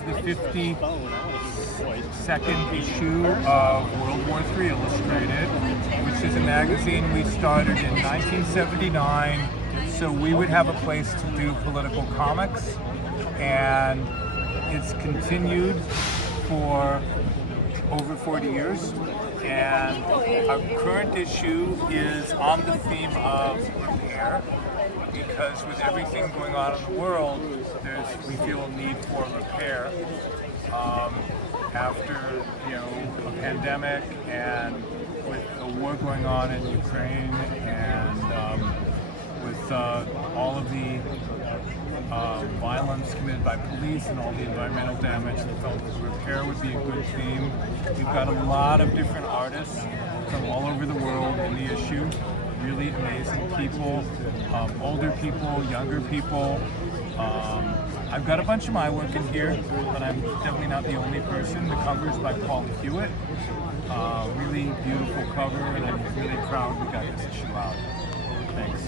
the 52nd issue of World War III Illustrated, which is a magazine we started in 1979, so we would have a place to do political comics, and it's continued for over 40 years. And our current issue is on the theme of repair, because with everything going on in the world, we feel a need for repair after a pandemic, and with a war going on in Ukraine, and with all of the violence committed by police and all the environmental damage. We felt that repair would be a good theme. We've got a lot of different artists from all over the world in the issue. Really amazing people, older people, younger people. I've got a bunch of my work in here, but I'm definitely not the only person. The cover is by Paul Hewitt. Really beautiful cover, and I'm really proud we got this issue out. Thanks.